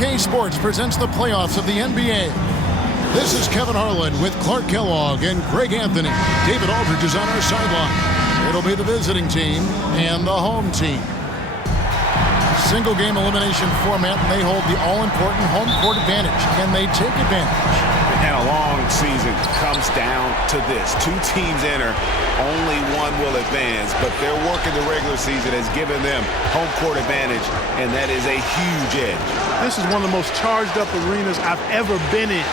2K Sports presents the playoffs of the NBA. This is Kevin Harlan with Clark Kellogg and Greg Anthony. David Aldridge is on our sideline. It'll be the visiting team and the home team. Single game elimination format, and they hold the all-important home court advantage. Can they take advantage? And a long season comes down to this. Two teams enter, only one will advance, but their work in the regular season has given them home court advantage, and that is a huge edge. This is one of the most charged up arenas I've ever been in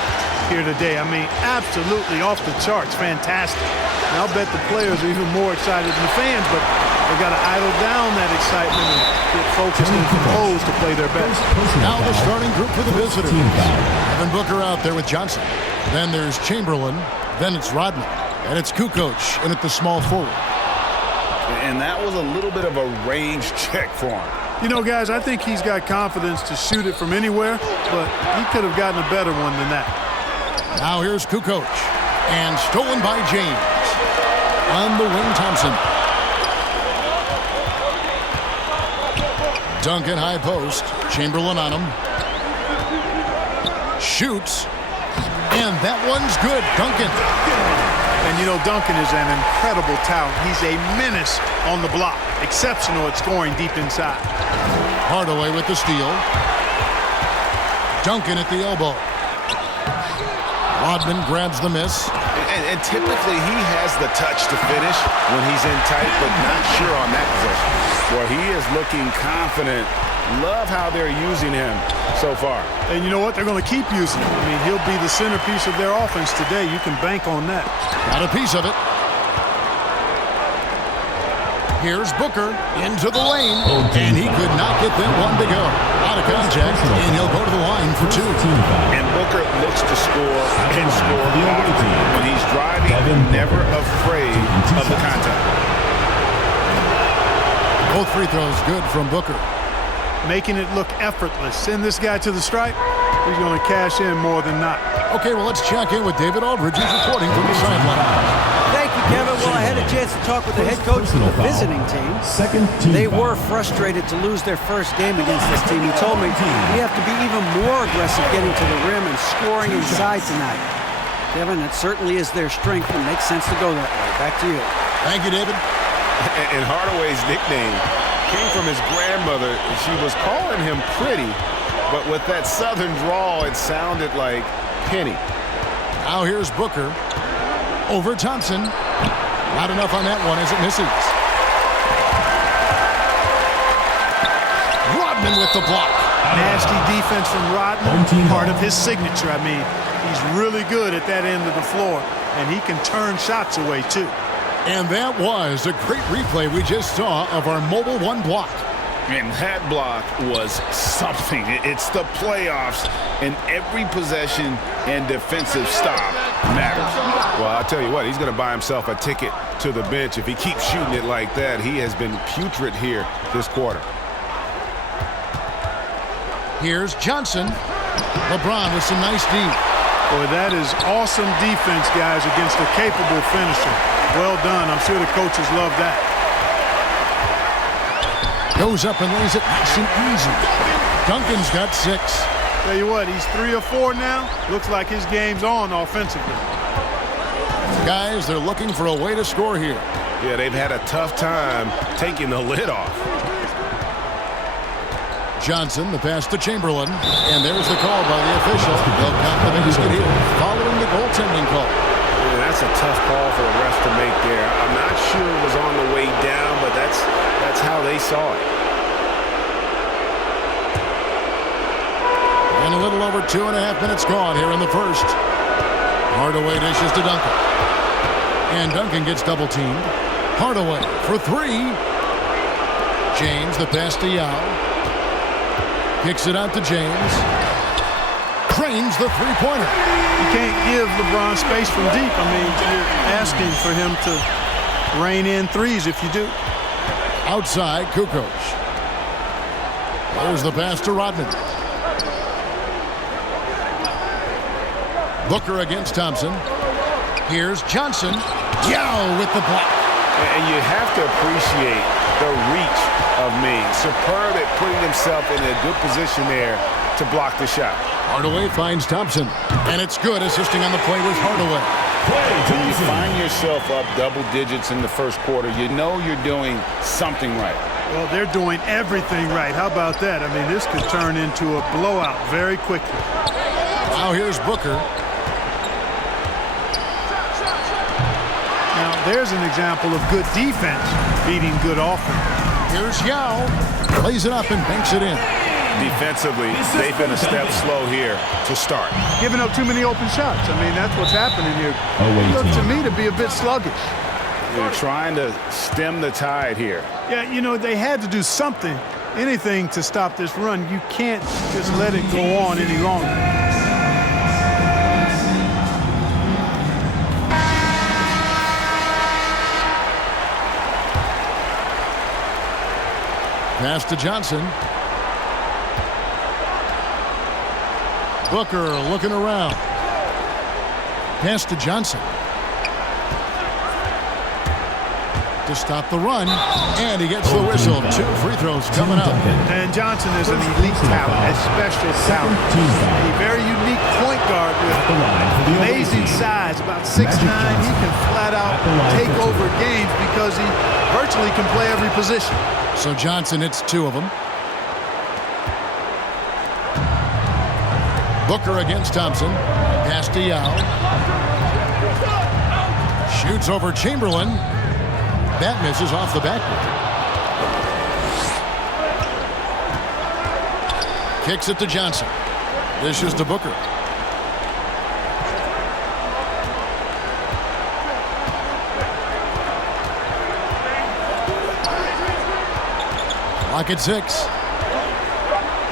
here today. I mean, absolutely off the charts, fantastic. And I'll bet the players are even more excited than the fans, but they've got to idle down that excitement and get focused and composed to play their best. Now the starting group for the visitors. Devin Booker out there with Johnson. Then there's Chamberlain. Then it's Rodman. And it's Kukoc in at the small forward. And that was a little bit of a range check for him. You know, guys, I think he's got confidence to shoot it from anywhere, but he could have gotten a better one than that. Now here's Kukoc. And stolen by James. On the wing, Thompson. Duncan high post. Chamberlain on him. Shoots. And that one's good. Duncan. And, you know, Duncan is an incredible talent. He's a menace on the block. Exceptional at scoring deep inside. Hardaway with the steal. Duncan at the elbow. Rodman grabs the miss. And typically he has the touch to finish when he's in tight, but not sure on that possession. Well, he is looking confident. Love how they're using him so far. And you know what? They're going to keep using him. I mean, he'll be the centerpiece of their offense today. You can bank on that. Got a piece of it. Here's Booker into the lane, and he could not get that one to go. Out of contact, and he'll go to the line for two. And Booker looks to score and score often. When he's driving, never afraid of the contact. Both free throws good from Booker. Making it look effortless. Send this guy to the stripe. He's going to cash in more than not. Okay, well, let's check in with David Aldridge. He's reporting from the sideline. Thank you, Kevin. Well, I had a chance to talk with the head coach of the visiting team. They were frustrated to lose their first game against this team. He told me we have to be even more aggressive getting to the rim and scoring inside tonight. Kevin, that certainly is their strength and makes sense to go that way. Back to you. Thank you, David. And Hardaway's nickname came from his grandmother. She was calling him Pretty, but with that southern drawl, it sounded like Penny. Now here's Booker. Over Thompson. Not enough on that one as it misses. Rodman with the block. Nasty defense from Rodman. Part of his signature. I mean, he's really good at that end of the floor, and he can turn shots away, too. And that was a great replay we just saw of our Mobile One block. And that block was something. It's the playoffs, and every possession and defensive stop matters. Well, I'll tell you what, he's going to buy himself a ticket to the bench. If he keeps shooting it like that, he has been putrid here this quarter. Here's Johnson. LeBron with some nice D. Boy, that is awesome defense, guys, against a capable finisher. Well done. I'm sure the coaches love that. Goes up and lays it nice and easy. Duncan's got 6. Tell you what, he's 3 or 4 now. Looks like his game's on offensively. Guys, they're looking for a way to score here. Yeah, they've had a tough time taking the lid off. Johnson, the pass to Chamberlain. And there's the call by the official. They'll count the basket here following the goaltending call. Yeah, that's a tough call for the refs to make there. I'm not sure it was on the way down, but that's how they saw it. And a little over 2.5 minutes gone here in the first. Hardaway dishes to Duncan. And Duncan gets double teamed. Hardaway for 3. James, the pass to Yao. Kicks it out to James. Cranes the three-pointer. You can't give LeBron space from deep. I mean, you're asking for him to rein in threes if you do. Outside, Kukoc. There's the pass to Rodman. Booker against Thompson. Here's Johnson. Yao with the block. And you have to appreciate the reach of Means. Superb at putting himself in a good position there to block the shot. Hardaway finds Thompson, and it's good. Assisting on the play with Hardaway. When you find yourself up double digits in the first quarter, you know you're doing something right. Well, they're doing everything right. How about that? I mean, this could turn into a blowout very quickly. Now here's Booker. Now, there's an example of good defense beating good offense. Here's Yao. Plays it up and banks it in. Defensively, they've been a step slow here to start. Giving up too many open shots. I mean, that's what's happening here. It looks to me to be a bit sluggish. They're trying to stem the tide here. Yeah, you know, they had to do something, anything to stop this run. You can't just let it go on any longer. Pass to Johnson. Booker looking around. Pass to Johnson. To stop the run, and he gets the whistle. 2 free throws coming up. And Johnson is an elite talent, a special talent. A very unique point guard with amazing size, about 6'9". He can flat out take over games because he virtually can play every position. So Johnson hits 2 of them. Booker against Thompson. Pass to Yao. Shoots over Chamberlain. That misses off the backboard. Kicks it to Johnson. Dishes to Booker. Clock at 6.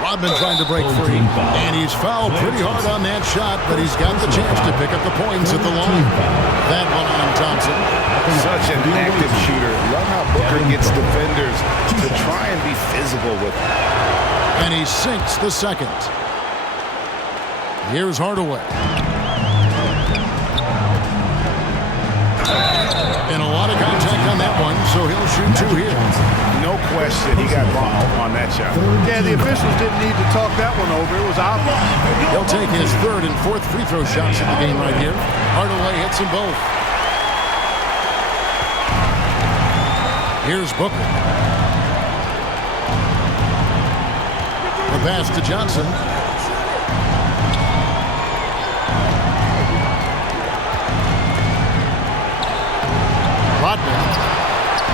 Rodman trying to break free, and he's fouled pretty hard on that shot, but he's got the chance to pick up the points at the line. That one on Thompson. Such an active shooter. Love how Booker gets defenders to try and be physical with him. And he sinks the second. Here's Hardaway. And a lot of contact on that one, so he'll shoot 2 here. No question he got bumped on that shot. Yeah, the officials didn't need to talk that one over. It was obvious. He'll take his 3rd and 4th free throw shots in the game right here. Hardaway hits them both. Here's Booker. The pass to Johnson. Rodman.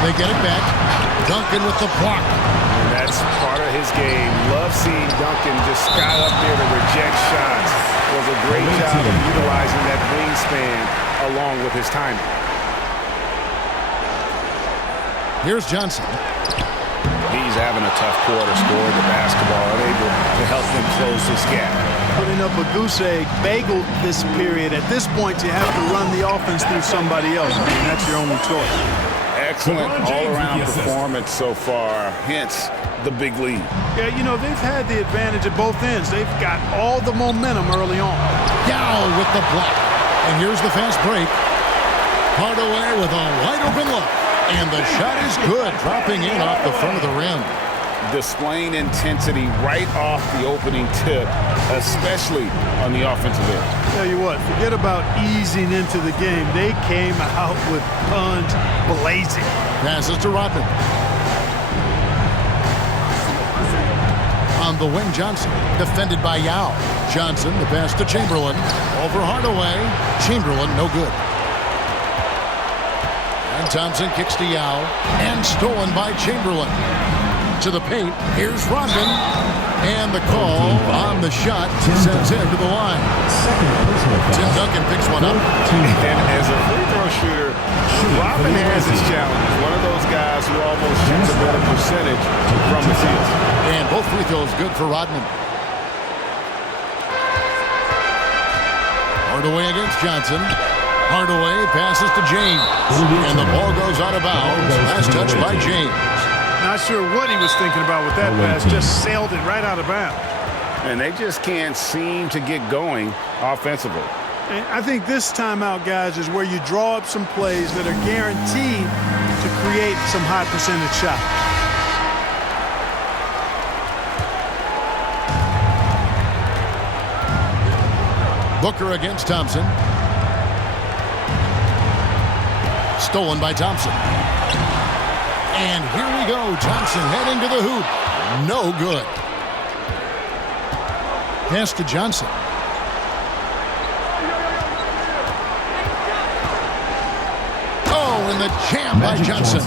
They get it back. Duncan with the block. And that's part of his game. Love seeing Duncan just sky up there to reject shots. Does a great job of utilizing that wingspan along with his timing. Here's Johnson. He's having a tough quarter, scoring the basketball, unable to help them close this gap. Putting up a goose egg bagel this period. At this point, you have to run the offense through somebody else. I mean, that's your only choice. Excellent all-around performance so far, hence the big lead. Yeah, you know, they've had the advantage at both ends. They've got all the momentum early on. Yao with the block. And here's the fast break. Hardaway with a wide-open look. And the shot is good, dropping in off the front of the rim. Displaying intensity right off the opening tip, especially on the offensive end. Tell you what, forget about easing into the game. They came out with guns blazing. Passes to Rodman. On the wing, Johnson, defended by Yao. Johnson, the pass to Chamberlain. Over Hardaway. Chamberlain, no good. And Thompson kicks to Yao. And stolen by Chamberlain. To the paint, here's Rodman, and the call on the shot sends him to the line. Tim Duncan picks one up. And as a free throw shooter, Rodman has his challenges. One of those guys who almost shoots a better percentage from the field. And both free throws good for Rodman. Hardaway against Johnson. Hardaway passes to James, and the ball goes out of bounds. Last touch by James. Not sure what he was thinking about with that pass. Just sailed it right out of bounds. And they just can't seem to get going offensively. And I think this timeout, guys, is where you draw up some plays that are guaranteed to create some high percentage shots. Booker against Thompson. Stolen by Thompson. And here we go. Thompson heading to the hoop. No good. Pass to Johnson. Oh, and the jam by Johnson.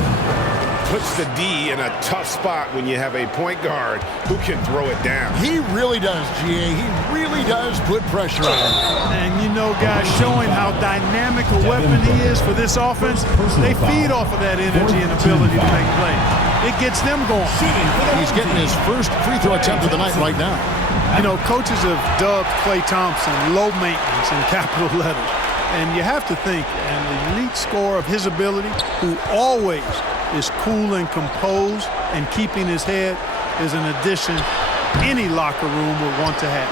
Puts the D in a tough spot when you have a point guard who can throw it down. He really does, GA. He really does put pressure on him. And you know, guys, showing how dynamic a weapon he is for this offense, they feed off of that energy and ability to make plays. It gets them going. He's getting his first free throw attempt of the night right now. You know, coaches have dubbed Klay Thompson low maintenance in capital letters. And you have to think an elite scorer of his ability, who always is cool and composed and keeping his head, is an addition any locker room would want to have.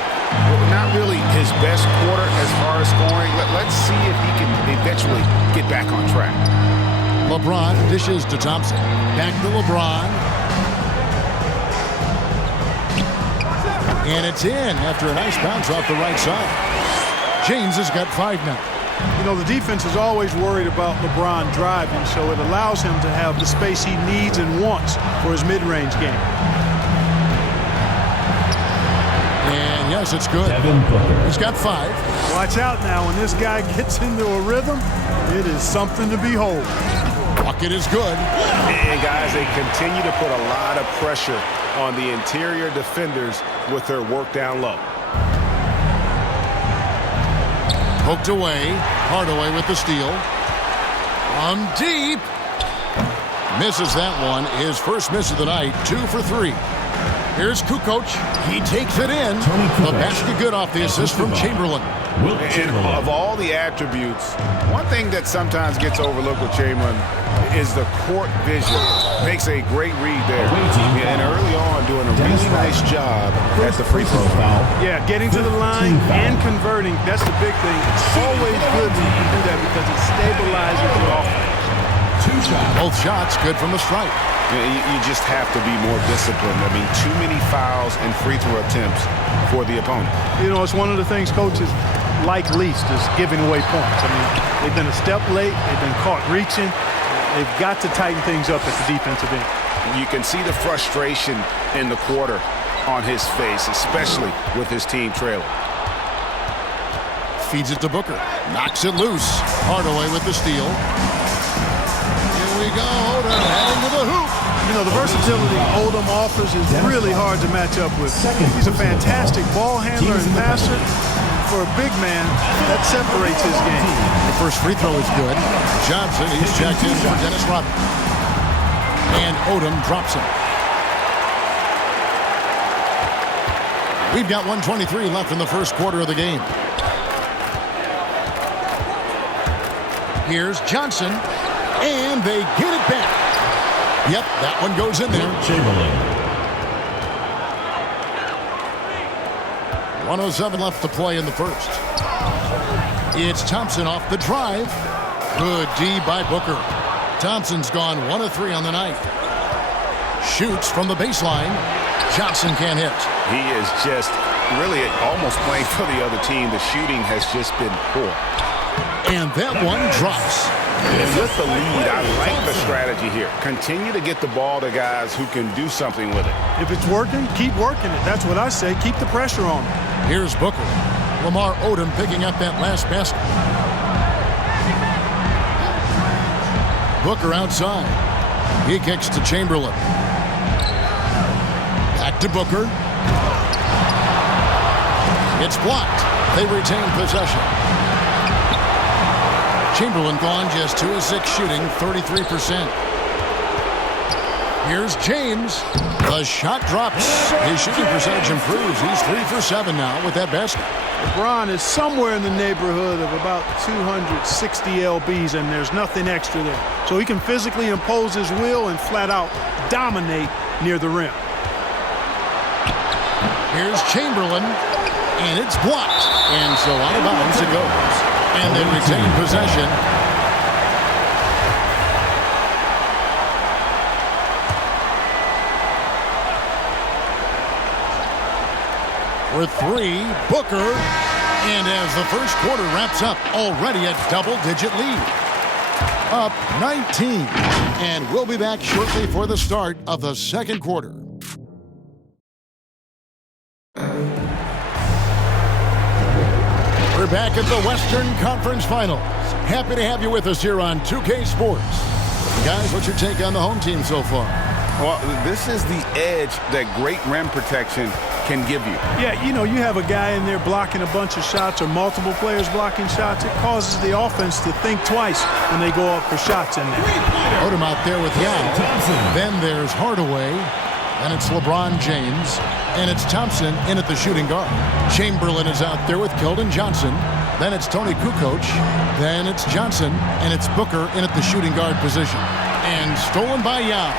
Well, not really his best quarter as far as scoring. Let's see if he can eventually get back on track. LeBron dishes to Thompson. Back to LeBron. And it's in after a nice bounce off the right side. James has got 5 now. You know, the defense is always worried about LeBron driving, so it allows him to have the space he needs and wants for his mid-range game. And yes, it's good. He's got 5. Watch out now. When this guy gets into a rhythm, it is something to behold. Bucket is good. And guys, they continue to put a lot of pressure on the interior defenders with their work down low. Poked away. Hardaway with the steal. From deep. Misses that one. His first miss of the night. 2 for 3. Here's Kukoc. He takes it in. The basket good off the assist from Chamberlain. And of all the attributes, one thing that sometimes gets overlooked with Chamberlain is the court vision. Makes a great read there. And early on, doing a really nice job at the free throw foul. Yeah, getting to the line and converting, that's the big thing. It's always good when you can do that because it stabilizes your offense. Both shots good from the stripe. You just have to be more disciplined. I mean, too many fouls and free throw attempts for the opponent. You know, it's one of the things coaches like least is giving away points. I mean, they've been a step late. They've been caught reaching. They've got to tighten things up at the defensive end. You can see the frustration in the quarter on his face, especially with his team trailing. Feeds it to Booker. Knocks it loose. Hardaway with the steal. Here we go. Odom heading to the hoop. You know, the versatility Odom offers is really hard to match up with. He's a fantastic ball handler and passer. For a big man, that separates his game. The first free throw is good. Johnson, he's checked in for Dennis Rodman. And Odom drops him. We've got 1:23 left in the first quarter of the game. Here's Johnson. And they get it back. Yep, that one goes in there. Chamberlain. 1:07 left to play in the first. It's Thompson off the drive. Good D by Booker. Thompson's gone 1 of 3 on the night. Shoots from the baseline. Johnson can't hit. He is just really almost playing for the other team. The shooting has just been poor. And that one drops. And with the lead, I like the strategy here. Continue to get the ball to guys who can do something with it. If it's working, keep working it. That's what I say. Keep the pressure on him. Here's Booker. Lamar Odom picking up that last basket. Booker outside. He kicks to Chamberlain. Back to Booker. It's blocked. They retain possession. Chamberlain gone just 2 of 6 shooting, 33%. Here's James. The shot drops. His shooting percentage improves. He's 3 for 7 now with that basket. LeBron is somewhere in the neighborhood of about 260 lbs, and there's nothing extra there. So he can physically impose his will and flat out dominate near the rim. Here's Chamberlain, and it's blocked. And so out of bounds it goes. And they retain possession. For 3, Booker. And as the first quarter wraps up, already a double-digit lead. Up 19. And we'll be back shortly for the start of the second quarter. We're back at the Western Conference Finals. Happy to have you with us here on 2K Sports. Guys, what's your take on the home team so far? Well, this is the edge that great rim protection can give you. Yeah, you know, you have a guy in there blocking a bunch of shots or multiple players blocking shots. It causes the offense to think twice when they go up for shots in there. Put him out there with Yao. Then there's Hardaway. And it's LeBron James. And it's Thompson in at the shooting guard. Chamberlain is out there with Keldon Johnson. Then it's Tony Kukoc. Then it's Johnson. And it's Booker in at the shooting guard position. And stolen by Yao.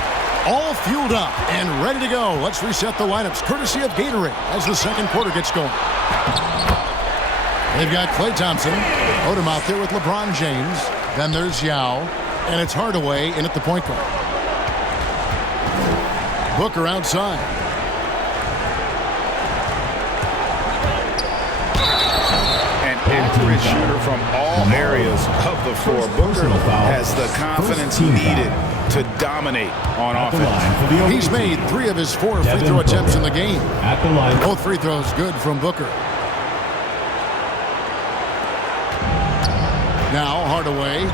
All fueled up and ready to go. Let's reset the lineups courtesy of Gatorade as the second quarter gets going. They've got Klay Thompson. Put him out there with LeBron James. Then there's Yao. And it's Hardaway in at the point guard. Booker outside. An accurate shooter from all areas of the floor. Booker has the confidence needed to dominate on offense. He's made 3 of his 4 free throw attempts in the game. Both free throws good from Booker. Now Hardaway.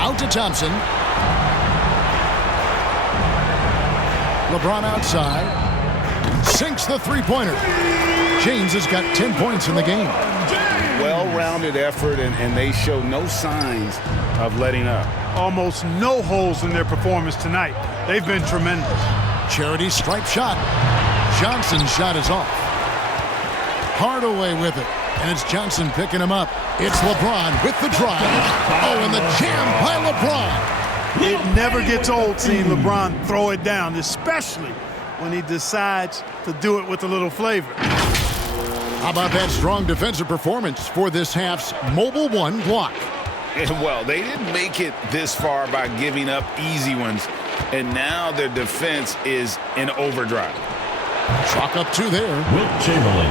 Out to Thompson. LeBron outside. Sinks the three-pointer. James has got 10 points in the game. Well-rounded effort, and they show no signs of letting up. Almost no holes in their performance tonight. They've been tremendous. Charity stripe shot. Johnson's shot is off. Hardaway with it. And it's Johnson picking him up. It's LeBron with the drive. Oh, and the jam by LeBron. It never gets old seeing LeBron throw it down, especially when he decides to do it with a little flavor. How about that strong defensive performance for this half's Mobile One block? Well, they didn't make it this far by giving up easy ones, and now their defense is in overdrive. Chalk up 2 there. Wilt Chamberlain.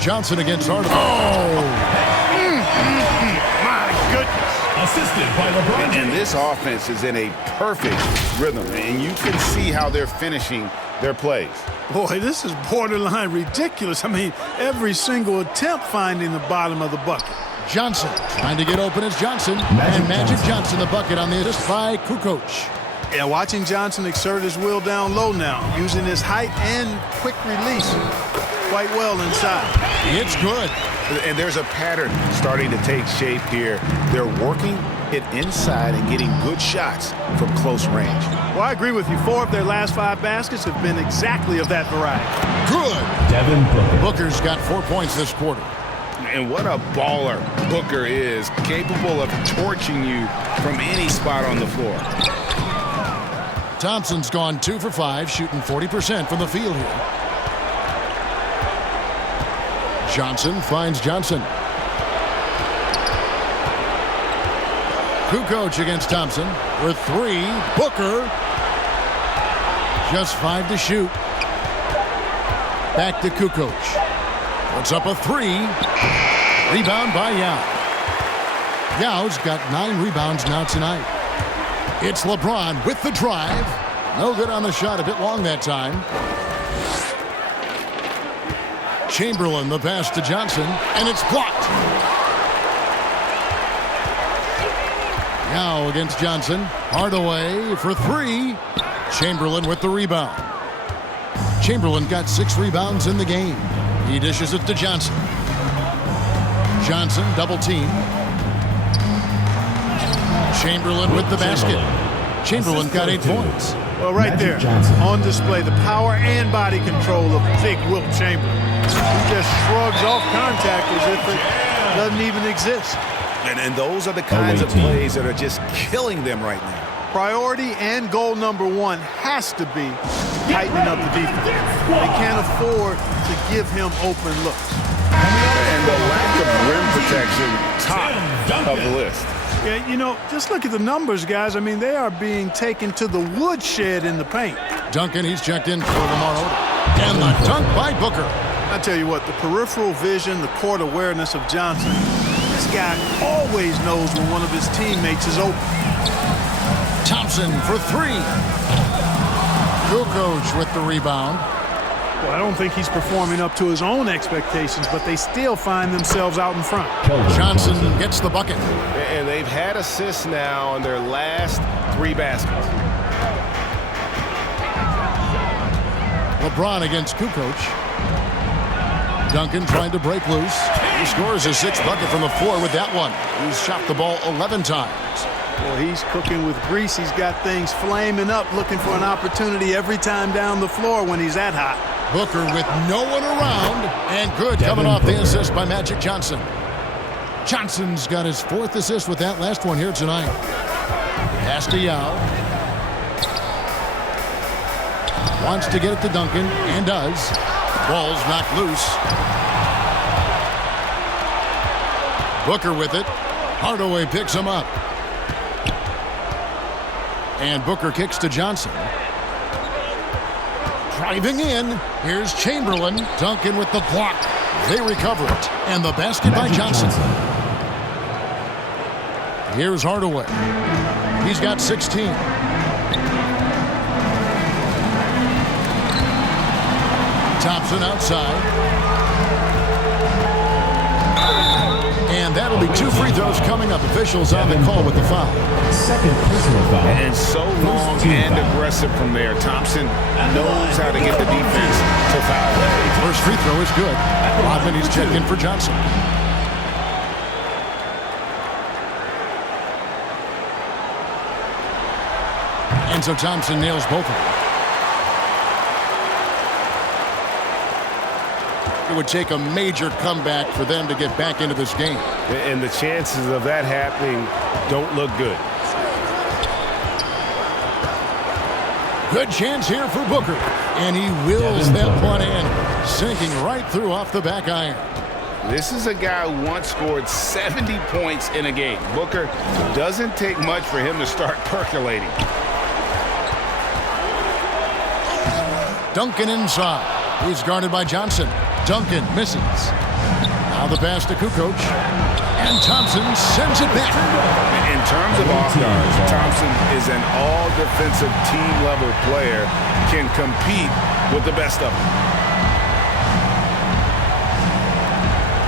Johnson against Hardaway. My goodness. Assisted by LeBron. And this offense is in a perfect rhythm, and you can see how they're finishing their plays. Boy, this is borderline ridiculous. I mean, every single attempt finding the bottom of the bucket. Johnson trying to get open as Johnson. And Magic Johnson the bucket on the assist by Kukoc. Yeah, watching Johnson exert his will down low now, using his height and quick release quite well inside. It's good. And there's a pattern starting to take shape here. They're working it inside and getting good shots from close range. Well, I agree with you. 4 of their last 5 baskets have been exactly of that variety. Good. Devin Booker. Booker's got 4 points this quarter. And what a baller Booker is, capable of torching you from any spot on the floor. Thompson's gone 2 for 5, shooting 40% from the field here. Johnson finds Johnson. Kukoc against Thompson for 3. Booker. Just 5 to shoot. Back to Kukoc. Puts up a 3. Rebound by Yao. Yao's got 9 rebounds now tonight. It's LeBron with the drive. No good on the shot, a bit long that time. Chamberlain the pass to Johnson, and it's blocked. Yao against Johnson. Hardaway for 3. Chamberlain with the rebound. Chamberlain got 6 rebounds in the game. He dishes it to Johnson. Johnson double team. Chamberlain with the basket. Chamberlain got 8 points. Well, right there, on display, the power and body control of big Wilt Chamberlain. He just shrugs off contact as if it doesn't even exist. And those are the kinds of plays that are just killing them right now. Priority and goal number 1 has to be tightening up the defense. They can't afford to give him open looks. And the lack of rim protection, top of the list. Yeah, you know, just look at the numbers, guys. I mean, they are being taken to the woodshed in the paint. Duncan, he's checked in for Lamar Odom. And the dunk by Booker. I tell you what, the peripheral vision, the court awareness of Johnson, this guy always knows when one of his teammates is open. Thompson for three. Kukoc with the rebound. Well, I don't think he's performing up to his own expectations, but they still find themselves out in front. Johnson gets the bucket. And they've had assists now on their last 3 baskets. LeBron against Kukoc. Duncan trying to break loose. He scores his 6th bucket from the floor with that one. He's shot the ball 11 times. Well, he's cooking with grease. He's got things flaming up, looking for an opportunity every time down the floor when he's that hot. Booker with no one around, and good coming off the assist by Magic Johnson. Johnson's got his 4th assist with that last one here tonight. Pass to Yao. Wants to get it to Duncan, and does. Ball's knocked loose. Booker with it. Hardaway picks him up. And Booker kicks to Johnson. Driving in, here's Chamberlain. Duncan with the block. They recover it. And the basket by Johnson. Here's Hardaway. He's got 16. Thompson outside. And that'll be 2 free throws coming up. Officials on the call with the foul. Second personal foul. And so long and aggressive from there. Thompson knows how to get the defense to foul. First free throw is good. Rodman, he's checked in for Johnson. And so Thompson nails both of them. It would take a major comeback for them to get back into this game. And the chances of that happening don't look good. Good chance here for Booker. And he wills that one in, sinking right through off the back iron. This is a guy who once scored 70 points in a game. Booker doesn't take much for him to start percolating. Duncan inside. He's guarded by Johnson. Duncan misses. Now the pass to Kukoc. And Thompson sends it back. In terms of off guards, Thompson is an all-defensive team-level player, can compete with the best of them.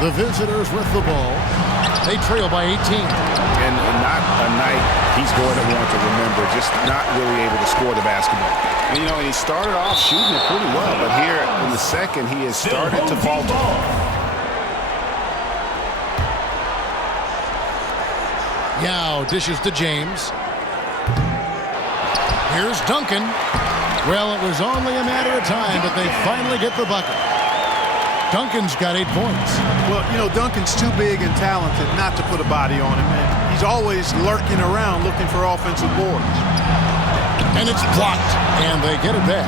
The visitors with the ball. They trail by 18. And not a night he's going to want to remember, just not really able to score the basketball. And, you know, he started off shooting it pretty well, but here in the second, he has started to falter. Yao dishes to James. Here's Duncan. Well, it was only a matter of time, but they finally get the bucket. Duncan's got 8 points. Well, you know, Duncan's too big and talented not to put a body on him, and he's always lurking around looking for offensive boards. And it's blocked, and they get it back.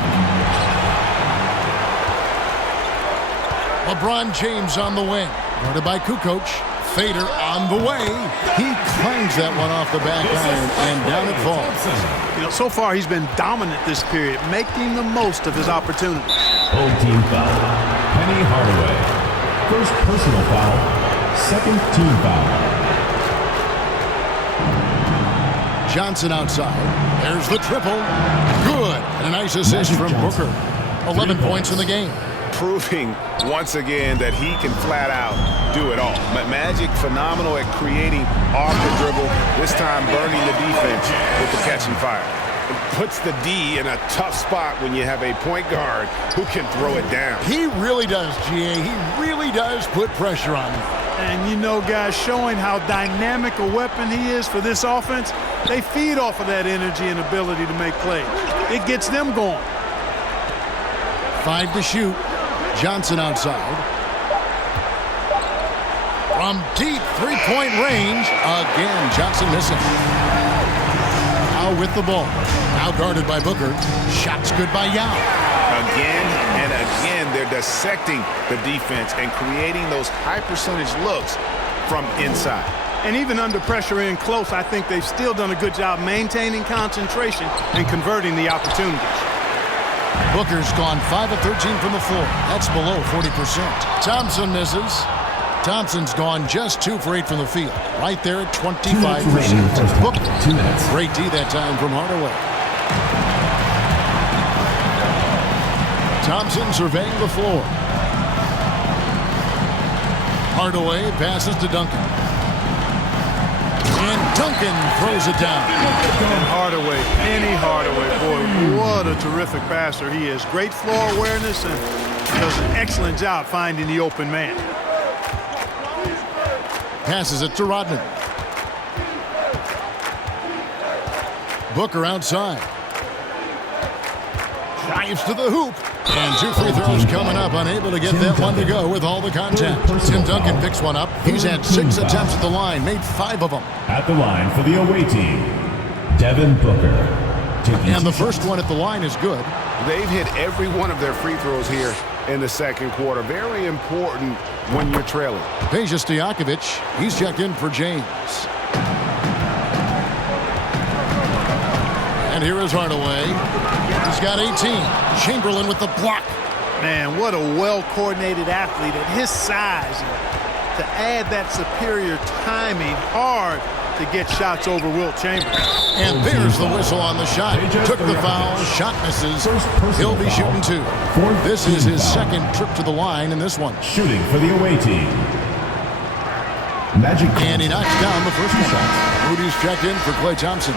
LeBron James on the wing. Guarded by Kukoc. Fader on the way. He clangs that one off the back iron, and down it falls. You know, so far he's been dominant this period, making the most of his opportunities. Full team foul. Penny Hardaway. First personal foul. Second team foul. Johnson outside. There's the triple. Good. And a nice assist from Booker. 11 points in the game. Proving once again that he can flat out do it all. But Magic phenomenal at creating off the dribble, this time burning the defense with the catch and fire. It puts the D in a tough spot when you have a point guard who can throw it down. He really does, GA. He really does put pressure on him. And you know, guys, showing how dynamic a weapon he is for this offense, they feed off of that energy and ability to make plays. It gets them going. 5 to shoot. Johnson outside. From deep three-point range. Again, Johnson missing. Now with the ball. Now guarded by Booker. Shots good by Yao. Again and again, they're dissecting the defense and creating those high percentage looks from inside. And even under pressure in close, I think they've still done a good job maintaining concentration and converting the opportunities. Booker's gone 5 of 13 from the floor. That's below 40%. Thompson misses. Thompson's gone just 2 for 8 from the field. Right there at 25%. Booker, 2 minutes. Great D that time from Hardaway. Thompson surveying the floor. Hardaway passes to Duncan. And Duncan throws it down. And Hardaway, Penny Hardaway, boy, what a terrific passer he is. Great floor awareness and does an excellent job finding the open man. Passes it to Rodman. Booker outside. Drives to the hoop. And 2 free throws coming up. Unable to get that one to go with all the contact. Tim Duncan picks one up. He's had 6 attempts at the line. Made 5 of them. At the line for the away team, Devin Booker. And the first one at the line is good. They've hit every one of their free throws here in the second quarter. Very important when you're trailing. Peja Stojakovic, he's checked in for James. And here is Hardaway. He's got 18. Chamberlain with the block. Man, what a well-coordinated athlete at his size. To add that superior timing, hard to get shots over Wilt Chamberlain. And there's the whistle on the shot. Took the foul, shot misses. He'll be shooting 2. This is his second trip to the line in this one. Shooting for the away team. Magic. And he knocks down the first one. Moody's checked in for Klay Thompson.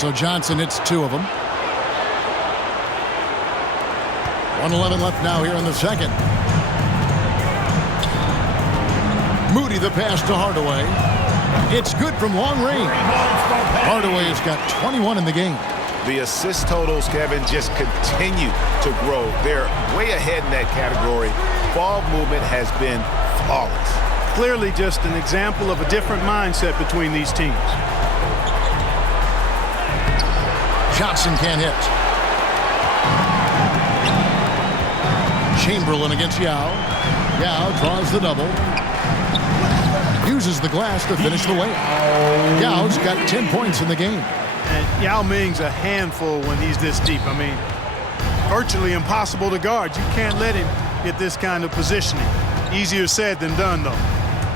So Johnson hits 2 of them. 1:11 left now here in the second. Moody the pass to Hardaway. It's good from long range. Hardaway has got 21 in the game. The assist totals, Kevin, just continue to grow. They're way ahead in that category. Ball movement has been flawless. Clearly just an example of a different mindset between these teams. Johnson can't hit. Chamberlain against Yao. Yao draws the double. Uses the glass to finish the way. Yao's got 10 points in the game. And Yao Ming's a handful when he's this deep. I mean, virtually impossible to guard. You can't let him get this kind of positioning. Easier said than done, though.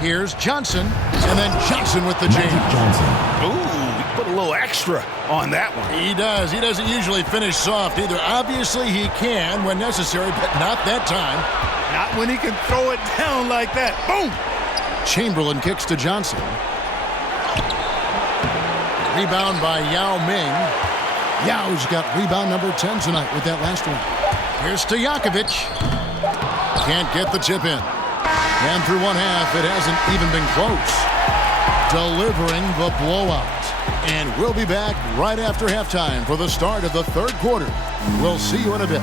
Here's Johnson, and then Johnson with the jam. Ooh, put a little extra on that one. He does. He doesn't usually finish soft either. Obviously, he can when necessary, but not that time. Not when he can throw it down like that. Boom! Chamberlain kicks to Johnson. Rebound by Yao Ming. Yao's got rebound number 10 tonight with that last one. Here's Stojakovic. Can't get the tip in. And through one half, it hasn't even been close. Delivering the blowout. And we'll be back right after halftime for the start of the third quarter. We'll see you in a bit.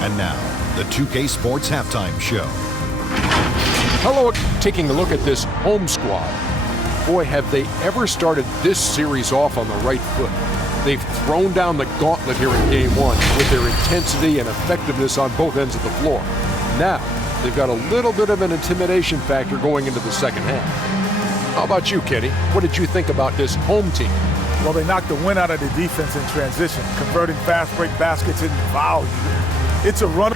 And now, the 2K Sports Halftime Show. Hello, taking a look at this home squad. Boy, have they ever started this series off on the right foot. They've thrown down the gauntlet here in Game 1 with their intensity and effectiveness on both ends of the floor. Now, they've got a little bit of an intimidation factor going into the second half. How about you, Kenny? What did you think about this home team? Well, they knocked the wind out of the defense in transition, converting fast break baskets into value. It's a run.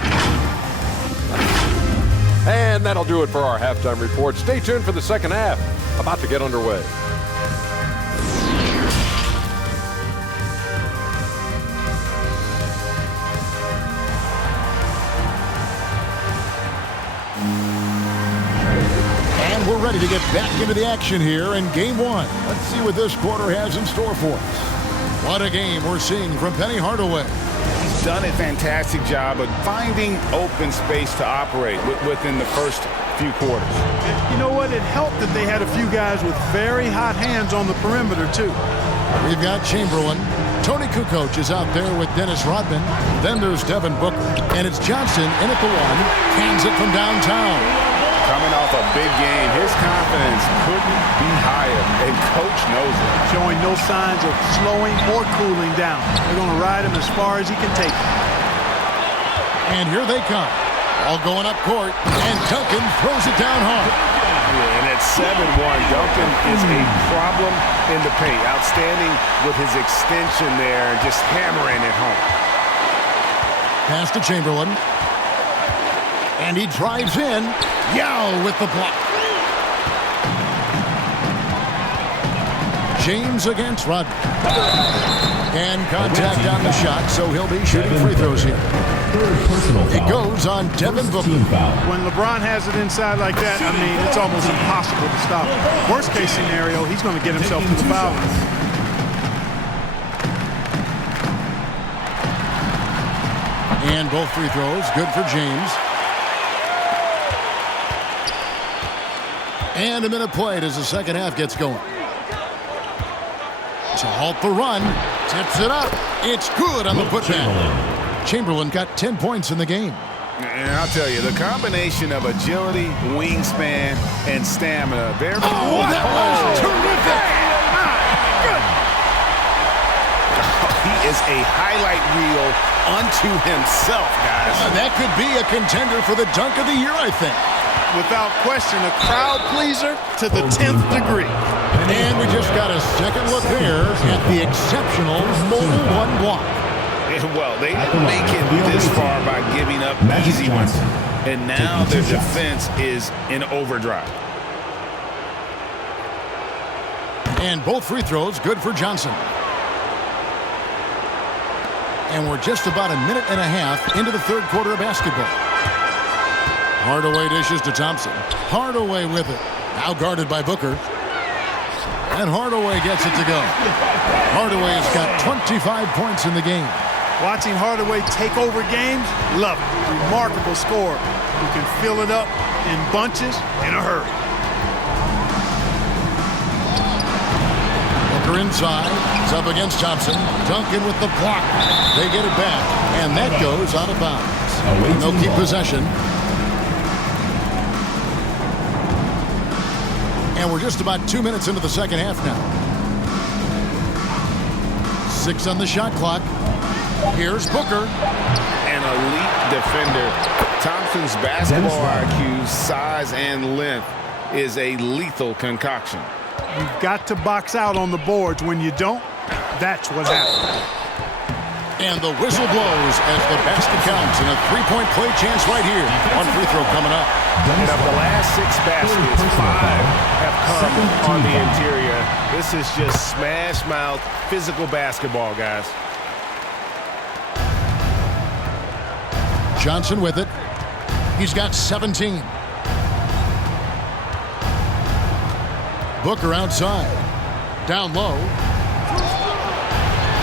And that'll do it for our halftime report. Stay tuned for the second half. About to get underway. And we're ready to get back into the action here in Game 1. Let's see what this quarter has in store for us. What a game we're seeing from Penny Hardaway. He's done a fantastic job of finding open space to operate within the first few quarters. You know what? It helped that they had a few guys with very hot hands on the perimeter, too. We've got Chamberlain. Tony Kukoc is out there with Dennis Rodman. Then there's Devin Booker. And it's Johnson in at the one. Hands it from downtown. Coming off a big game, his confidence couldn't be higher, and Coach knows it. Showing no signs of slowing or cooling down. They're going to ride him as far as he can take him. And here they come. All going up court, and Duncan throws it down hard. Yeah, and at 7-1, Duncan is a problem in the paint. Outstanding with his extension there, just hammering it home. Pass to Chamberlain. And he drives in. Yao with the block. James against Rodman. And contact on the shot, so he'll be shooting free throws here. It goes on Devin Booker. When LeBron has it inside like that, I mean, it's almost impossible to stop. Worst case scenario, he's going to get himself to the foul line. And both free throws, good for James. And a minute played as the second half gets going. To halt the run, tips it up. It's good on the putback. Chamberlain got 10 points in the game. And I'll tell you, the combination of agility, wingspan, and stamina. That was terrific! He is a highlight reel unto himself, guys. That could be a contender for the dunk of the year, I think. Without question, a crowd pleaser to the 10th degree. And we just got a second look there at the exceptional mobile one block. Well, they didn't make it this far by giving up easy ones. And now their defense is in overdrive. And both free throws good for Johnson. And we're just about a minute and a half into the third quarter of basketball. Hardaway dishes to Thompson. Hardaway with it. Now guarded by Booker. And Hardaway gets it to go. Hardaway has got 25 points in the game. Watching Hardaway take over games, love it. Remarkable scorer who can fill it up in bunches in a hurry. Booker inside. It's up against Thompson. Duncan with the block. They get it back. And that goes out of bounds. And they'll keep possession. And we're just about 2 minutes into the second half now. 6 on the shot clock. Here's Booker. An elite defender. Thompson's basketball IQ, size, and length is a lethal concoction. You've got to box out on the boards. When you don't, that's what happens. And the whistle blows as the basket counts, and a three-point play chance right here. One free throw coming up. And of the last 6 baskets, 5 have come on the interior. This is just smash-mouth physical basketball, guys. Johnson with it. He's got 17. Booker outside. Down low.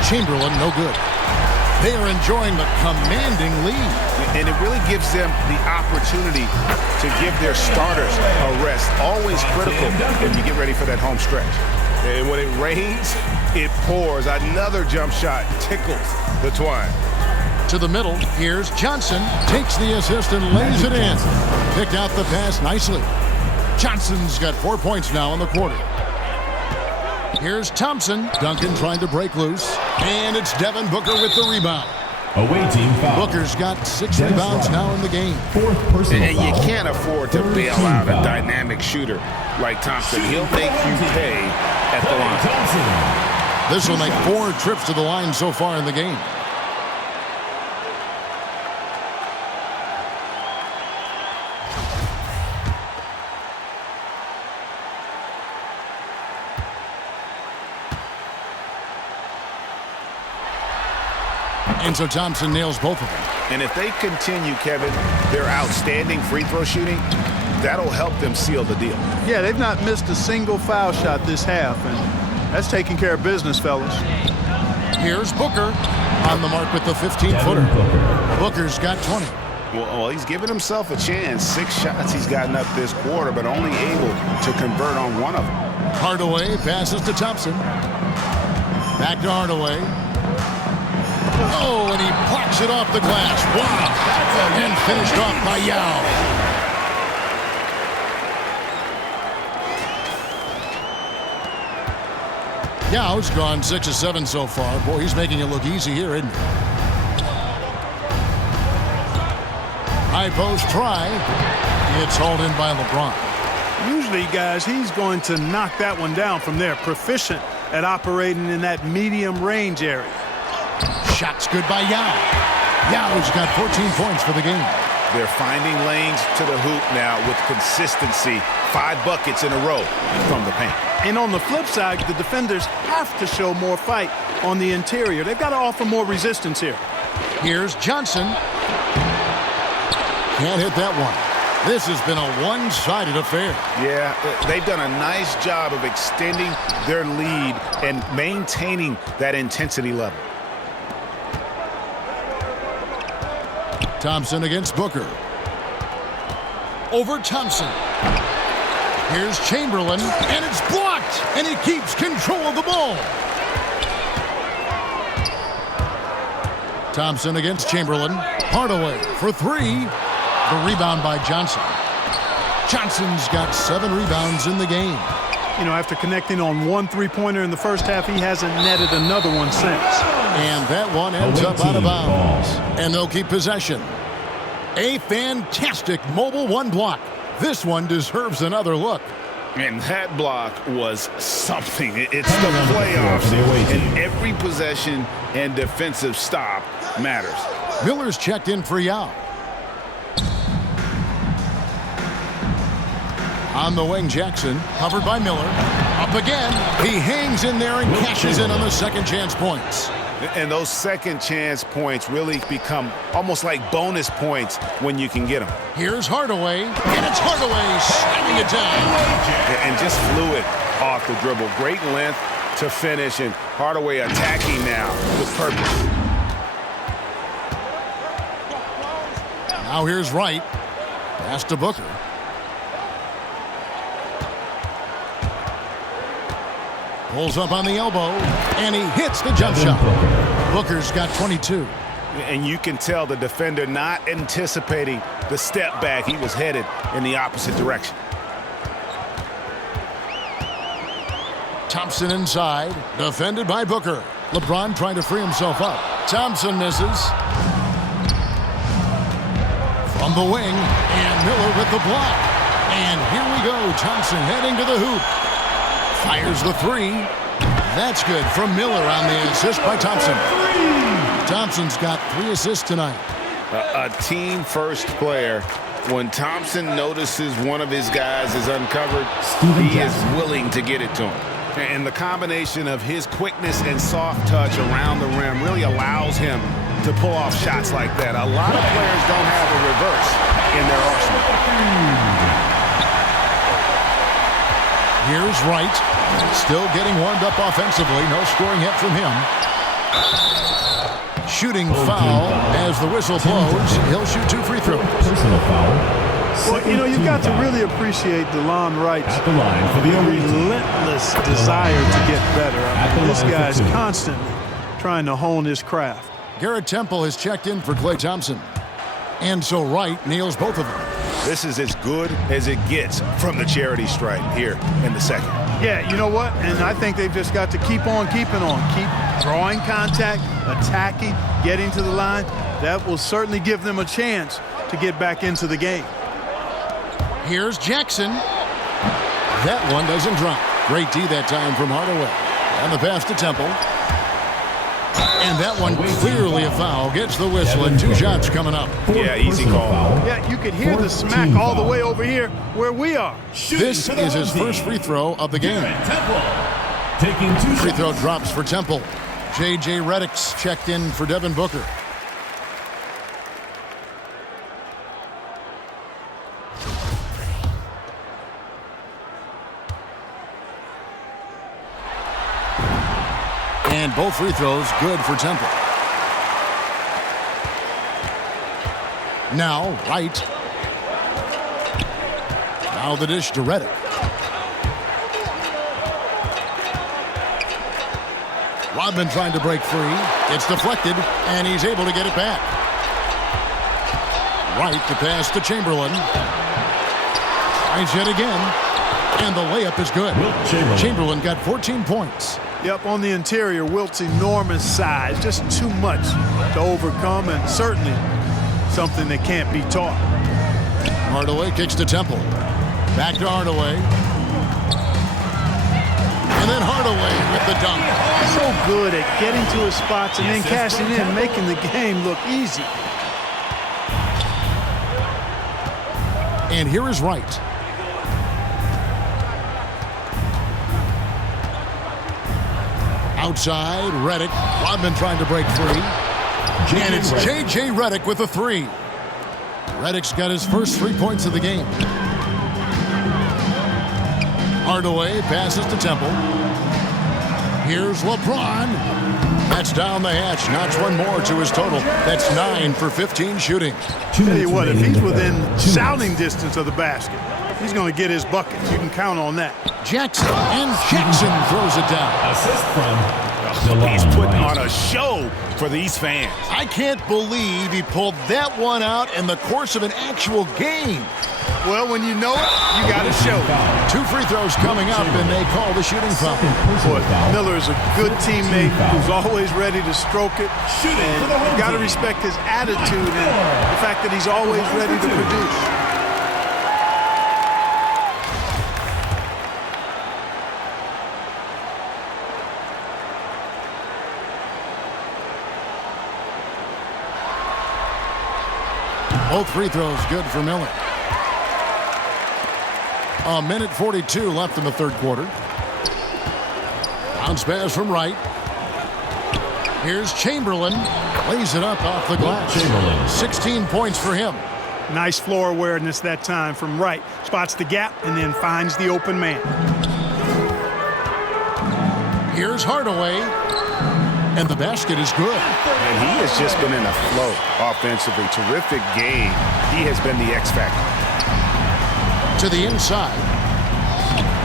Chamberlain, no good. They are enjoying the commanding lead. And it really gives them the opportunity to give their starters a rest. Always critical if you get ready for that home stretch. And when it rains, it pours. Another jump shot tickles the twine. To the middle, here's Johnson. Takes the assist and lays it in. Picked out the pass nicely. Johnson's got 4 points now in the quarter. Here's Thompson. Duncan trying to break loose. And it's Devin Booker with the rebound. Away team foul. Booker's got 6 rebounds now in the game. Fourth personal And you foul. can't afford to bail out a dynamic shooter like Thompson. He'll make you pay at the line. This will make 4 trips to the line so far in the game. And so Thompson nails both of them. And if they continue, Kevin, their outstanding free throw shooting, that'll help them seal the deal. Yeah, they've not missed a single foul shot this half, and that's taking care of business, fellas. Here's Booker on the mark with the 15-footer. Booker's got 20. Well, he's given himself a chance. 6 shots he's gotten up this quarter, but only able to convert on 1 of them. Hardaway passes to Thompson. Back to Hardaway. Oh, and he plucks it off the glass. Wow. And finished off by Yao. Yau's gone 6 of 7 so far. Boy, he's making it look easy here, isn't he? High post try. It's hauled in by LeBron. Usually, guys, he's going to knock that one down from there. Proficient at operating in that medium range area. Shot's good by Yao. Yao's got 14 points for the game. They're finding lanes to the hoop now with consistency. 5 buckets in a row from the paint. And on the flip side, the defenders have to show more fight on the interior. They've got to offer more resistance here. Here's Johnson. Can't hit that one. This has been a one-sided affair. Yeah, they've done a nice job of extending their lead and maintaining that intensity level. Thompson against Booker. Over Thompson. Here's Chamberlain, and it's blocked, and he keeps control of the ball. Thompson against Chamberlain. Hardaway for 3. The rebound by Johnson. Johnson's got 7 rebounds in the game. You know, after connecting on 1 3-pointer in the first half, he hasn't netted another one since. And that one ends up out of bounds. And they'll keep possession. A fantastic mobile 1 block. This one deserves another look. And that block was something. It's the playoffs, and every possession and defensive stop matters. Miller's checked in for Yao. On the wing, Jackson, covered by Miller. Up again. He hangs in there and cashes in on the second chance points. And those second chance points really become almost like bonus points when you can get them. Here's Hardaway, and it's Hardaway slamming it down. And just fluid off the dribble. Great length to finish, and Hardaway attacking now with purpose. Now here's Wright. Pass to Booker. Pulls up on the elbow, and he hits the jump shot. Booker's got 22. And you can tell the defender not anticipating the step back. He was headed in the opposite direction. Thompson inside, defended by Booker. LeBron trying to free himself up. Thompson misses. From the wing, and Miller with the block. And here we go, Thompson heading to the hoop. Fires the 3. That's good from Miller on the assist by Thompson. Thompson's got 3 assists tonight. A team-first player. When Thompson notices one of his guys is uncovered, he is willing to get it to him. And the combination of his quickness and soft touch around the rim really allows him to pull off shots like that. A lot of players don't have a reverse in their arsenal. Here's Wright. Still getting warmed up offensively. No scoring yet from him. Shooting foul as the whistle blows. He'll shoot 2 free throws. Personal foul. Well, you know, you've got to really appreciate DeLon Wright's At the line for the relentless desire to get better. I mean, this guy's constantly trying to hone his craft. Garrett Temple has checked in for Klay Thompson. And so Wright nails both of them. This is as good as it gets from the charity stripe here in the second. Yeah, you know what? And I think they've just got to keep on keeping on. Keep drawing contact, attacking, getting to the line. That will certainly give them a chance to get back into the game. Here's Jackson. That one doesn't drop. Great D that time from Hardaway. And the pass to Temple. And that one clearly a foul. Gets the whistle and 2 shots coming up. Yeah, easy call. Yeah, you could hear the smack all the way over here where we are. This is his first free throw of the game. Taking 2 Free throw drops for Temple. J.J. Redick's checked in for Devin Booker. And both free throws good for Temple. Now, Wright. Now the dish to Redick. Rodman trying to break free. It's deflected, and he's able to get it back. Wright to pass to Chamberlain. Tries yet again, and the layup is good. Chamberlain got 14 points. Yep, on the interior, Wilt's enormous size, just too much to overcome, and certainly something that can't be taught. Hardaway kicks to Temple. Back to Hardaway. And then Hardaway with the dunk. So good at getting to his spots and then cashing in, making the game look easy. And here is Wright. Outside, Redick. Rodman trying to break free. And it's J.J. Redick with a three. Redick's got his first 3 points of the game. Hardaway passes to Temple. Here's LeBron. That's down the hatch. Notch one more to his total. That's 9 for 15 shooting. Tell you what, if he's within shouting distance of the basket, he's going to get his buckets. You can count on that. Jackson, and Jackson throws it down. Assist from He's putting on a show for these fans. I can't believe he pulled that one out in the course of an actual game. Well, when you know it, you got to show it. 2 free throws coming up, and they call the shooting foul. Boy, Miller's a good teammate who's always ready to stroke it. And you got to respect his attitude and the fact that he's always ready to produce. Both free throws good for Miller. 1:42 left in the third quarter. Bounce pass from Wright. Here's Chamberlain. Lays it up off the glass. 16 points for him. Nice floor awareness that time from Wright. Spots the gap and then finds the open man. Here's Hardaway. And the basket is good. And he has just been in a flow offensively. Terrific game. He has been the X factor. To the inside.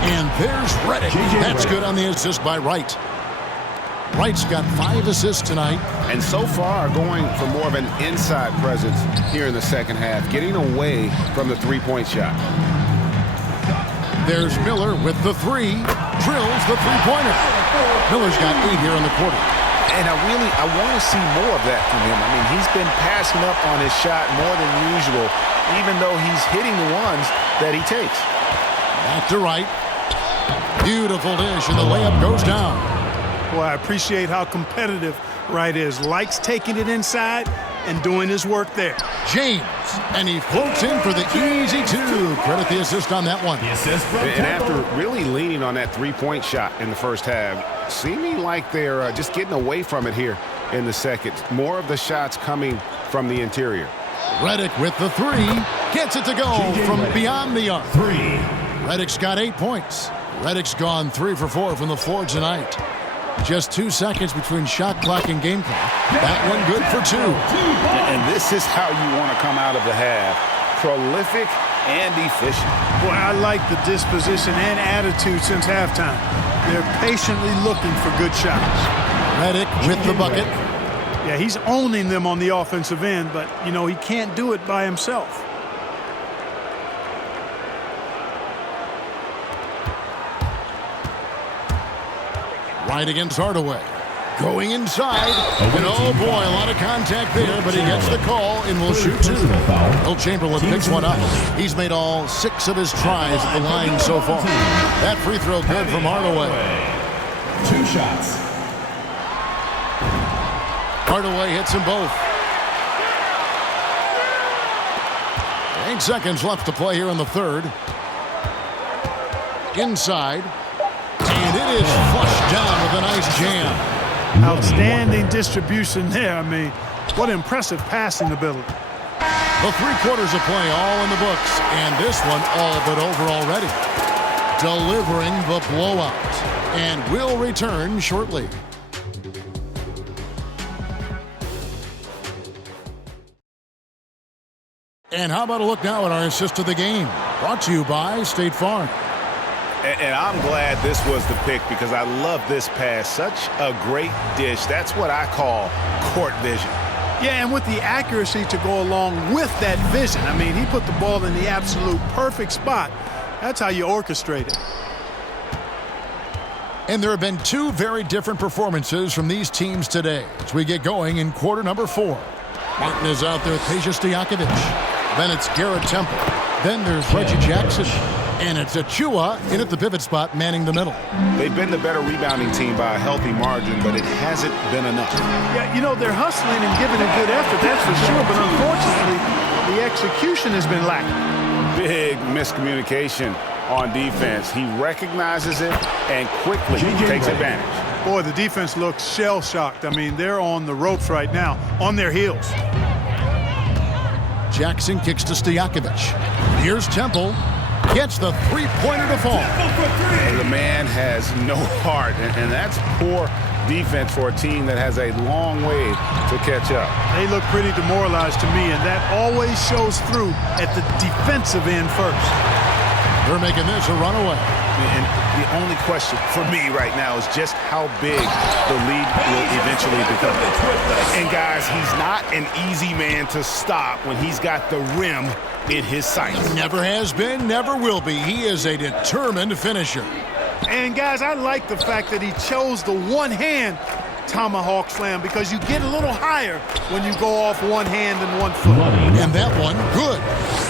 And there's Redick. That's good on the assist by Wright. Wright's got 5 assists tonight. And so far going for more of an inside presence here in the second half, getting away from the three-point shot. There's Miller with the three. Drills the three-pointer. Miller's got 8 here in the quarter. And I want to see more of that from him. I mean, he's been passing up on his shot more than usual, even though he's hitting the ones that he takes. Back to Wright. Beautiful dish, and the layup goes down. Boy, I appreciate how competitive Wright is. Likes taking it inside and doing his work there. James, and he floats in for the easy 2. Credit the assist on that one. And after really leaning on that three-point shot in the first half, seeming like they're just getting away from it here in the second. More of the shots coming from the interior. Redick with the 3. Gets it to go from beyond the arc. 3. Redick's got 8 points. Redick's gone 3 for 4 from the floor tonight. Just 2 seconds between shot clock and game clock. That one good for 2. And this is how you want to come out of the half. Prolific and efficient. Boy, I like the disposition and attitude since halftime. They're patiently looking for good shots. Redick with the bucket. Yeah, he's owning them on the offensive end, but, you know, he can't do it by himself. Right against Hardaway. Going inside. And oh boy, a lot of contact there, but he gets the call and will shoot 2. Will Chamberlain picks one up. He's made all 6 of his tries at the line so far. That free throw good from Hardaway. 2 shots. Hardaway hits them both. 8 seconds left to play here in the third. Inside. And it is flushed down with a nice jam. Outstanding distribution there. I mean, what impressive passing ability. The 3 quarters of play all in the books, and this one all but over already. Delivering the blowout. And will return shortly. And how about a look now at our assist of the game? Brought to you by State Farm. And I'm glad this was the pick because I love this pass. Such a great dish. That's what I call court vision. Yeah, and with the accuracy to go along with that vision. I mean, he put the ball in the absolute perfect spot. That's how you orchestrate it. And there have been two very different performances from these teams today as we get going in quarter number 4. Martin is out there with Peja Stojakovic. Then it's Garrett Temple. Then there's Reggie Jackson. And it's Achua in at the pivot spot, manning the middle. They've been the better rebounding team by a healthy margin, but it hasn't been enough. Yeah, you know, they're hustling and giving a good effort, that's for sure. But unfortunately, the execution has been lacking. Big miscommunication on defense. He recognizes it and quickly takes advantage. Boy, the defense looks shell-shocked. I mean, they're on the ropes right now, on their heels. Jackson kicks to Stojakovic. Here's Temple. Gets the three-pointer to fall. The man has no heart, and that's poor defense for a team that has a long way to catch up. They look pretty demoralized to me, and that always shows through at the defensive end first. They're making this a runaway. And the only question for me right now is just how big the lead will eventually become. And guys, he's not an easy man to stop when he's got the rim in his sights. Never has been, never will be. He is a determined finisher. And guys, I like the fact that he chose the one-hand tomahawk slam because you get a little higher when you go off one hand and one foot. And that one, good.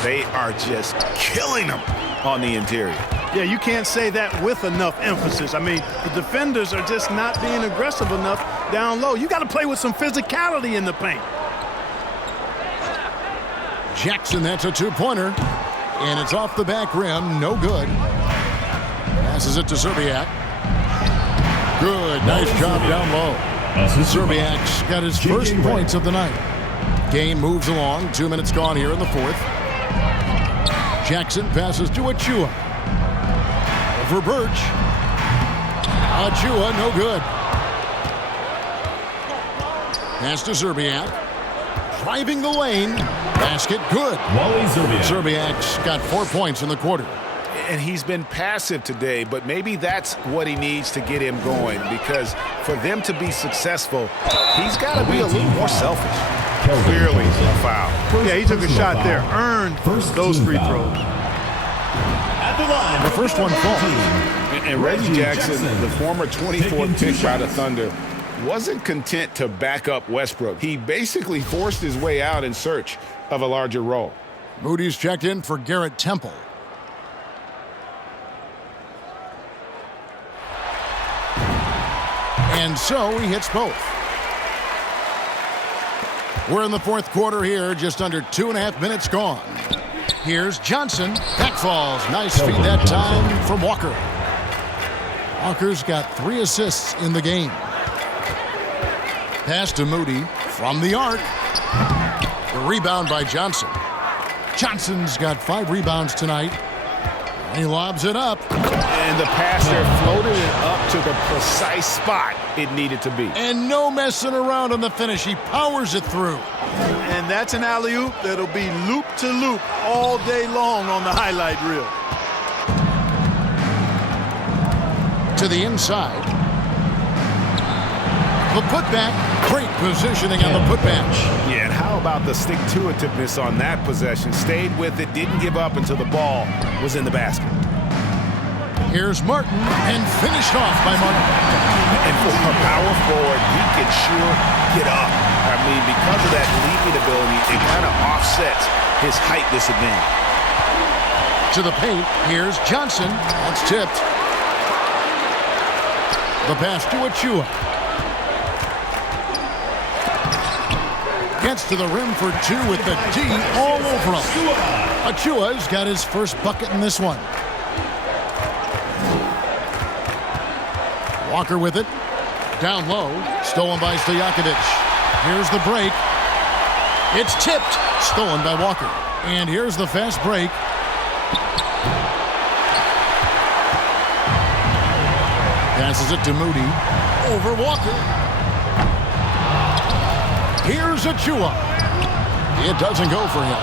They are just killing him on the interior. Yeah, you can't say that with enough emphasis. I mean, the defenders are just not being aggressive enough down low. You got to play with some physicality in the paint. Jackson, that's a two-pointer. And it's off the back rim, no good. Passes it to Zerbiak. Good, nice job down low. Zerbiak's got his first points of the night. Game moves along, 2 minutes gone here in the fourth. Jackson passes to Achua. For Birch. Achua, no good. Pass to Zerbiak. Driving the lane. Basket, good. Wally Zerbiak. Zerbiak's got 4 points in the quarter. And he's been passive today, but maybe that's what he needs to get him going, because for them to be successful, he's got to be a little more selfish. Clearly a foul. Yeah, he took a shot there. Earned those free throws. The first one falls. And Reggie Jackson, the former 24th pick by the Thunder, wasn't content to back up Westbrook. He basically forced his way out in search of a larger role. Moody's checked in for Garrett Temple. And so he hits both. We're in the fourth quarter here, just under 2.5 minutes gone. Here's Johnson. Back falls. Nice feed that time from Walker. Walker's got 3 assists in the game. Pass to Moody from the arc. The rebound by Johnson. Johnson's got 5 rebounds tonight. He lobs it up. And the passer floated it up to the precise spot it needed to be. And no messing around on the finish. He powers it through. And that's an alley-oop that'll be loop-to-loop all day long on the highlight reel. To the inside. The putback. Great positioning on the putback. Yeah, and how about the stick-to-itiveness on that possession? Stayed with it, didn't give up until the ball was in the basket. Here's Martin, and finished off by Martin. And for a power forward, he can sure get up. I mean, because of that leaping ability, it kind of offsets his height disadvantage. To the paint, here's Johnson. That's tipped. The pass to Achua. Gets to the rim for 2 with the D all over him. Achua's got his first bucket in this one. Walker with it. Down low. Stolen by Stojakovic. Here's the break. It's tipped. Stolen by Walker. And here's the fast break. Passes it to Moody. Over Walker. Here's Achua. It doesn't go for him.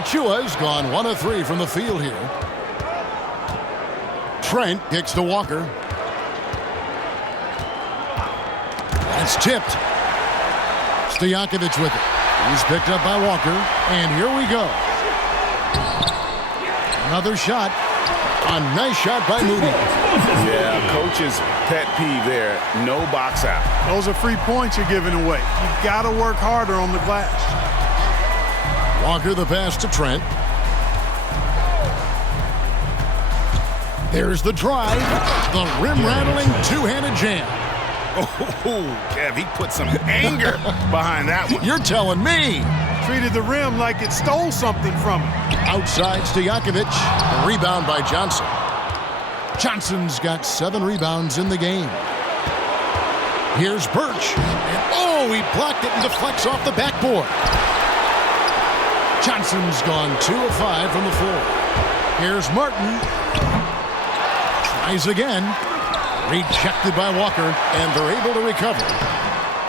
Achua's gone 1 of 3 from the field here. Trent kicks to Walker. That's tipped. Stojakovic with it. He's picked up by Walker. And here we go. Another shot. A nice shot by Moody. Yeah, coach's pet peeve there. No box out. Those are free points you're giving away. You've got to work harder on the glass. Walker the pass to Trent. There's the drive. The rim-rattling two-handed jam. Oh, Kev, he put some anger behind that one. You're telling me. Treated the rim like it stole something from him. Outside Stojakovic. A rebound by Johnson. Johnson's got 7 rebounds in the game. Here's Birch. And he blocked it and deflects off the backboard. Johnson's gone 2 of 5 from the floor. Here's Martin. Tries again. Rejected by Walker, and they're able to recover.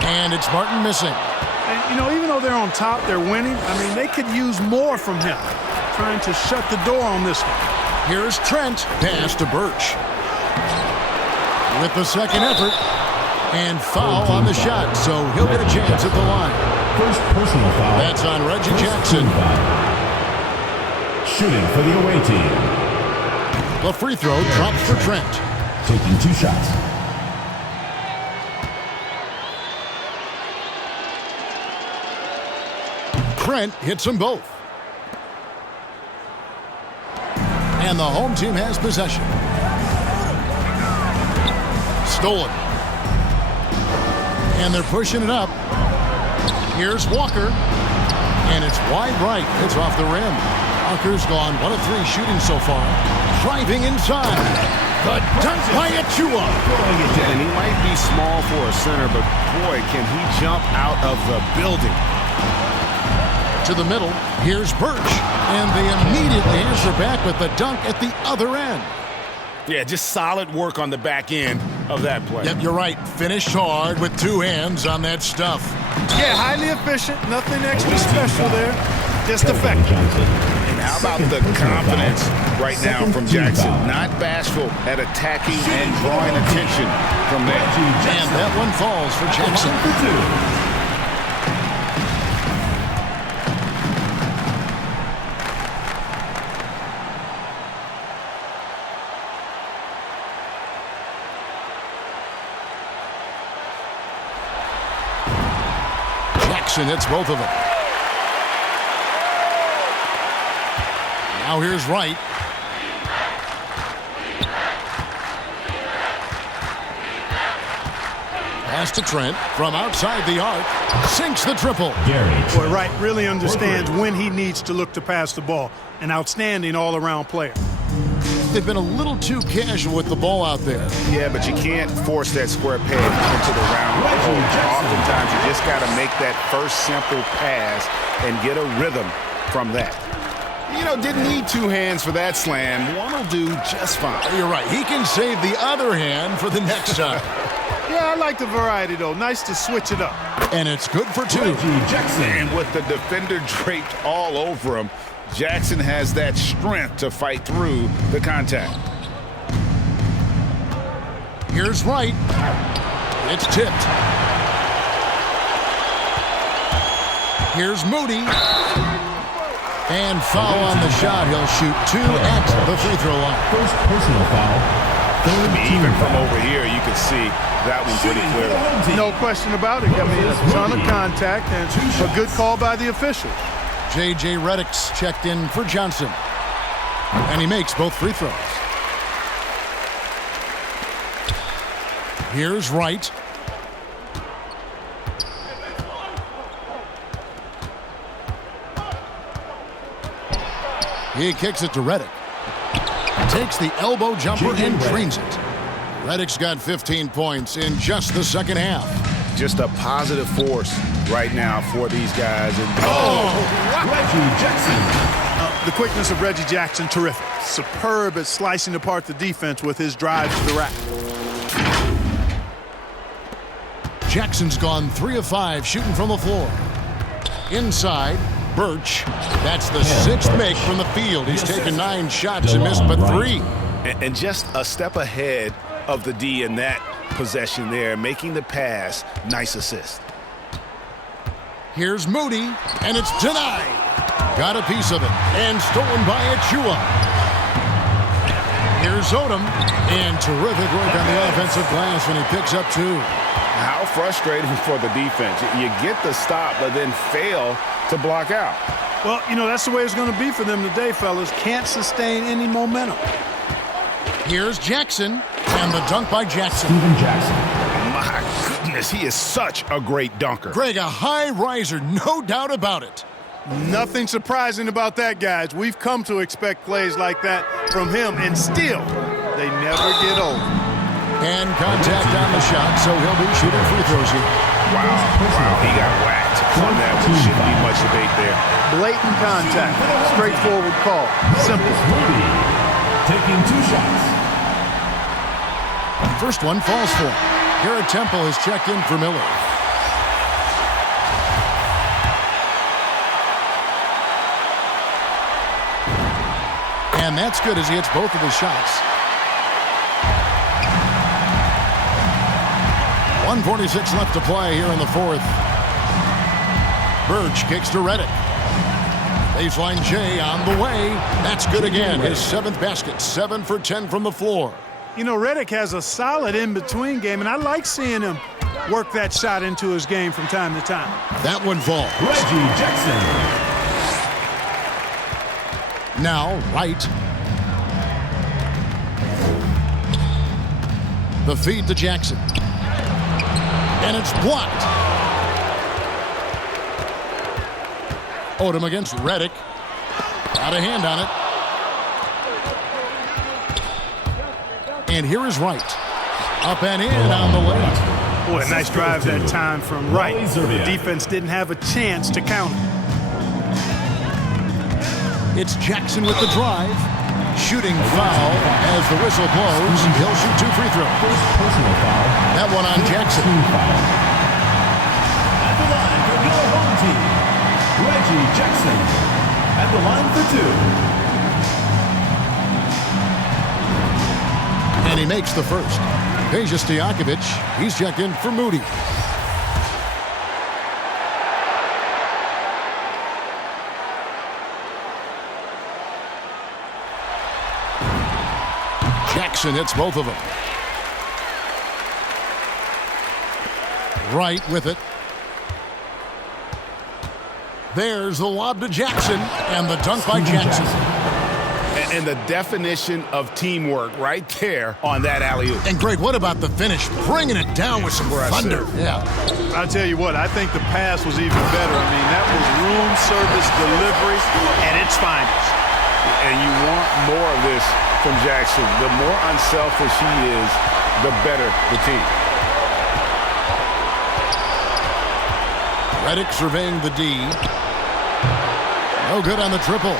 And it's Martin missing. And, even though they're on top, they're winning. They could use more from him. Trying to shut the door on this one. Here's Trent. Pass to Birch. With the second effort. And foul on the shot, so he'll get a chance at the line. First personal foul. That's on Reggie Jackson. Shooting for the away team. The free throw drops for Trent. Taking 2 shots. Trent hits them both. And the home team has possession. Stolen. And they're pushing it up. Here's Walker. And it's wide right. It's off the rim. Walker's gone 1 of 3 shooting so far. Driving inside. The dunk by Achua. And he might be small for a center, but boy, can he jump out of the building. To the middle. Here's Birch. And they immediately answer back with the dunk at the other end. Yeah, just solid work on the back end of that play. Yep, you're right. Finished hard with 2 hands on that stuff. Yeah, highly efficient. Nothing extra special there. Just effective. And how about the confidence right now from Jackson? Not bashful at attacking and drawing attention from there. And that one falls for Jackson. Jackson hits both of them. Now here's Wright. Pass to Trent from outside the arc. Sinks the triple. Boy, Wright really understands when he needs to look to pass the ball. An outstanding all-around player. They've been a little too casual with the ball out there. Yeah, but you can't force that square peg into the round hole. Oftentimes, you just got to make that first simple pass and get a rhythm from that. Didn't need 2 hands for that slam. One will do just fine. You're right. He can save the other hand for the next time. Yeah, I like the variety, though. Nice to switch it up. And it's good for 2. And with the defender draped all over him, Jackson has that strength to fight through the contact. Here's Wright. It's tipped. Here's Moody. And foul on the shot. He'll shoot 2 at the free throw line. First personal foul. Even from over here, you can see that one pretty clearly. No question about it. A ton of contact and a good call by the officials. J.J. Redick's checked in for Johnson. And he makes both free throws. Here's Wright. He kicks it to Redick. Takes the elbow jumper and drains it. Redick's got 15 points in just the second half. Just a positive force right now for these guys. And Reggie Jackson. The quickness of Reggie Jackson, terrific. Superb at slicing apart the defense with his drive to the rack. Jackson's gone 3 of 5 shooting from the floor. Inside, Birch. That's the 6th make from the field. He's taken 9 shots and missed but 3. And just a step ahead of the D in that possession there, making the pass. Nice assist. Here's Moody, and it's denied. Got a piece of it, and stolen by Achua. Here's Odom, and terrific work on the offensive glass when he picks up 2. How frustrating for the defense. You get the stop, but then fail to block out. Well, you know, that's the way it's going to be for them today, fellas. Can't sustain any momentum. Here's Jackson, and the dunk by Jackson. Steven Jackson. My goodness, he is such a great dunker. Greg, a high riser, no doubt about it. Nothing surprising about that, guys. We've come to expect plays like that from him, and still, they never get old. And contact on the shot, so he'll be shooting free throws here. Wow, he got whacked on that. There shouldn't be much debate there. Blatant contact. Straightforward call. Simple. Taking 2 shots. First one falls for him. Garrett Temple has checked in for Miller. And that's good as he hits both of his shots. 1:46 left to play here in the 4th. Birch kicks to Reddick. Baseline J on the way. That's good again. His 7th basket. 7 for 10 from the floor. You know, Reddick has a solid in-between game, and I like seeing him work that shot into his game from time to time. That one falls. Reggie Jackson. Now, Wright. The feed to Jackson. And it's blocked. Odom against Reddick. Got a hand on it. And here is Wright. Up and in on the lane. Boy, a nice drive that time from Wright. The defense didn't have a chance to counter. It's Jackson with the drive. Shooting foul as the whistle blows. He'll shoot 2 free throws. First personal foul. That one on Jackson. At the line for your home team, Reggie Jackson. At the line for 2. And he makes the first. Peja Stojakovic, he's checked in for Moody. Jackson hits both of them. Wright with it. There's the lob to Jackson, and the dunk by Jackson. And the definition of teamwork right there on that alley-oop. And Greg, what about the finish? Bringing it down with some thunder. Yeah. I'll tell you what, I think the pass was even better. I mean, that was room service delivery at its finest. And you want more of this from Jackson. The more unselfish he is, the better the team. Reddick surveying the D. No good on the triple.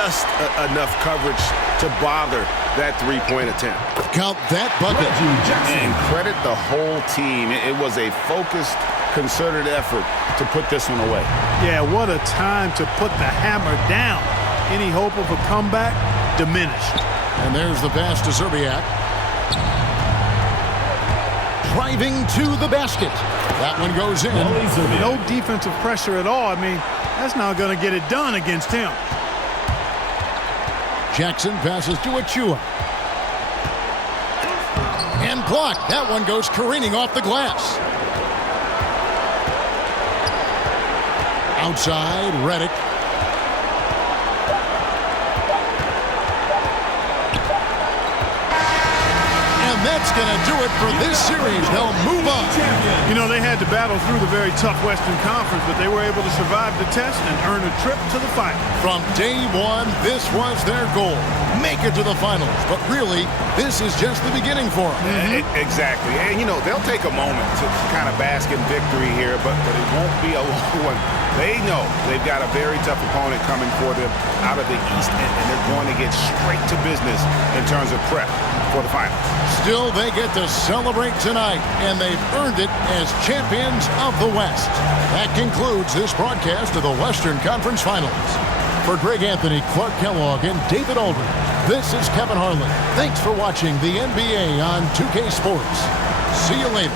Just enough coverage to bother that three-point attempt. Count that bucket. And credit the whole team. It was a focused, concerted effort to put this one away. Yeah, what a time to put the hammer down. Any hope of a comeback diminished. And there's the pass to Zerbiak. Driving to the basket. That one goes in. No defensive pressure at all. I mean, that's not going to get it done against him. Jackson passes to Achua. And blocked. That one goes careening off the glass. Outside, Reddick. And that's going to do it for this series. They'll move on. You know, they had to battle through the very tough Western Conference, but they were able to survive the test and earn a trip to the final. From day one, this was their goal. Make it to the finals. But really, this is just the beginning for them. Exactly. And, you know, they'll take a moment to kind of bask in victory here, but it won't be a long one. They know they've got a very tough opponent coming for them out of the East, and they're going to get straight to business in terms of prep for the finals. Still, they get to celebrate tonight, and they've earned it as champions of the West. That concludes this broadcast of the Western Conference Finals. For Greg Anthony, Clark Kellogg, and David Aldridge, this is Kevin Harlan. Thanks for watching the NBA on 2K Sports. See you later.